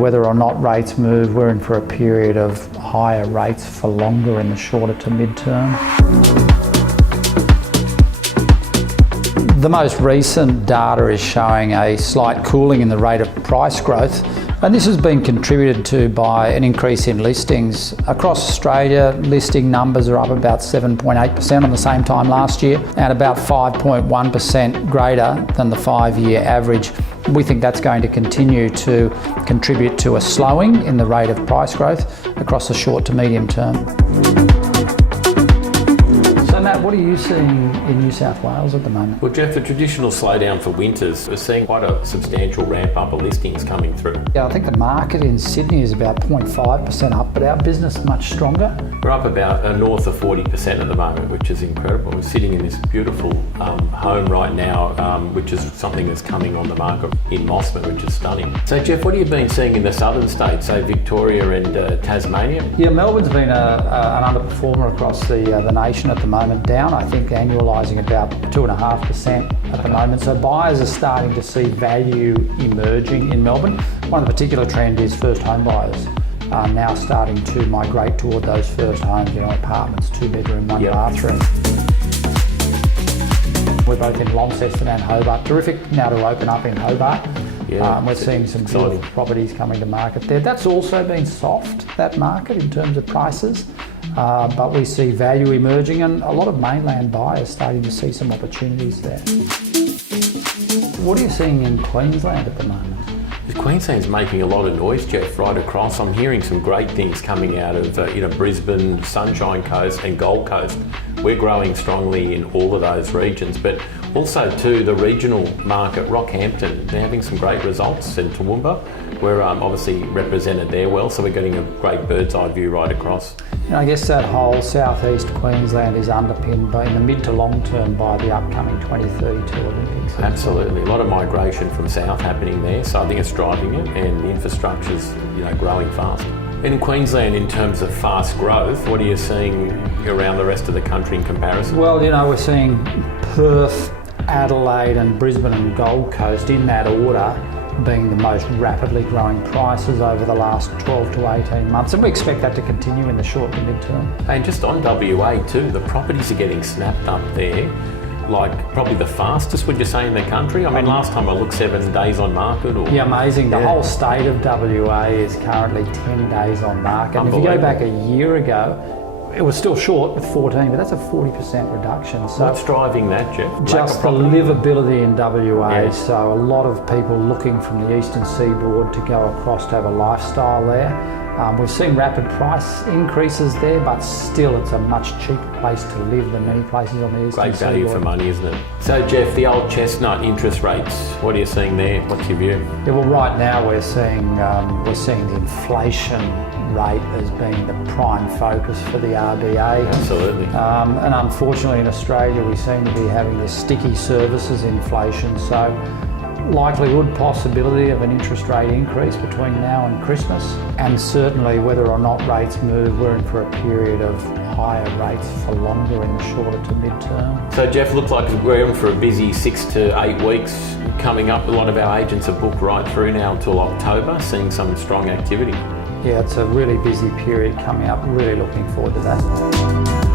Whether or not rates move, we're in for a period of higher rates for longer in the shorter to mid-term. The most recent data is showing a slight cooling in the rate of price growth, and this has been contributed to by an increase in listings. Across Australia, listing numbers are up about 7.8% on the same time last year and about 5.1% greater than the 5-year average. We think that's going to continue to contribute to a slowing in the rate of price growth across the short to medium term. So Matt, what are you seeing in New South Wales at the moment? Well, Geoff, the traditional slowdown for winters, we're seeing quite a substantial ramp up of listings coming through. Yeah, I think the market in Sydney is about 0.5% up, but our business much stronger. We're up about north of 40% at the moment, which is incredible. We're sitting in this beautiful home right now, which is something that's coming on the market in Mosman, which is stunning. So Geoff, what have you been seeing in the southern states, say Victoria and Tasmania? Yeah, Melbourne's been an underperformer across the nation at the moment, down I think annualising about 2.5% at the moment. So buyers are starting to see value emerging in Melbourne. One particular trend is first home buyers are now starting to migrate toward those first homes, apartments, 2-bedroom, 1-bathroom. We're both in Launceston and Hobart. Terrific now to open up in Hobart. Yeah, we're seeing some good properties coming to market there. That's also been soft, that market, in terms of prices. But we see value emerging and a lot of mainland buyers starting to see some opportunities there. What are you seeing in Queensland at the moment? Queensland's making a lot of noise, Geoff, right across. I'm hearing some great things coming out of Brisbane, Sunshine Coast and Gold Coast. We're growing strongly in all of those regions, but also too the regional market, Rockhampton, they're having some great results, in Toowoomba. We're obviously represented there well, so we're getting a great bird's eye view right across. I guess that whole southeast Queensland is underpinned in the mid to long term by the upcoming 2032 Olympics. Absolutely, a lot of migration from south happening there, so I think it's driving it, and the infrastructure's growing fast. In Queensland, in terms of fast growth, what are you seeing around the rest of the country in comparison? Well, we're seeing Perth, Adelaide and Brisbane and Gold Coast in that order being the most rapidly growing prices over the last 12 to 18 months, and we expect that to continue in the short to mid-term. And just on WA too, the properties are getting snapped up there, like probably the fastest, would you say, in the country? I mean, last time I looked, 7 days on market. Yeah, amazing. The whole state of WA is currently 10 days on market. And if you go back a year ago, it was still short with 14, but that's a 40% reduction. So what's driving that, Geoff? Just the livability in WA. Yeah. So a lot of people looking from the eastern seaboard to go across to have a lifestyle there. We've seen rapid price increases there, but still it's a much cheaper place to live than many places on the eastern seaboard. Great value for money, isn't it? So Geoff, the old chestnut interest rates, what are you seeing there? What's your view? Yeah, well, right now we're seeing the inflation rate as being the prime focus for the RBA. Absolutely. And unfortunately in Australia we seem to be having this sticky services inflation, so likelihood, possibility of an interest rate increase between now and Christmas, and certainly whether or not rates move, we're in for a period of higher rates for longer in the shorter to mid-term. So Geoff, looks like we're in for a busy 6 to 8 weeks coming up. A lot of our agents are booked right through now until October, seeing some strong activity. Yeah, it's a really busy period coming up. Really looking forward to that.